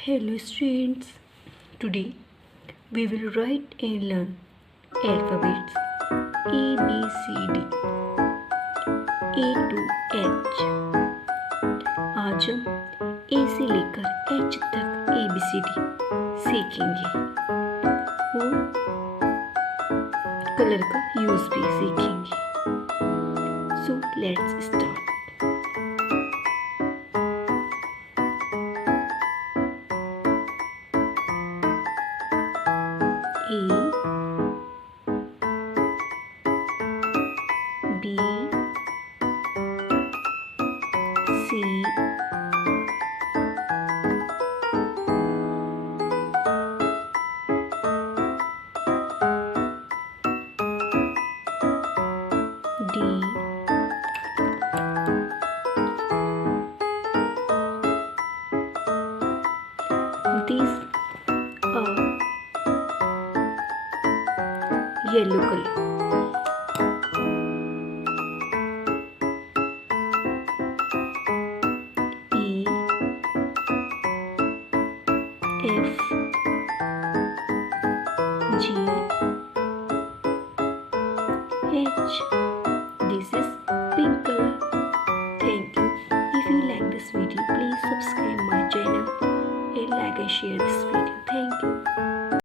Hello students, today we will write and learn alphabets A, B, C, D, A to H. आज हम A से लेकर H तक ABCD सीखेंगे और कलर का यूज़ भी सीखेंगे. So let's start. A, B, C, D, these are yellow color. E, F, G, H. This is pink color. Thank you. If you like this video, please subscribe my channel and like and share this video.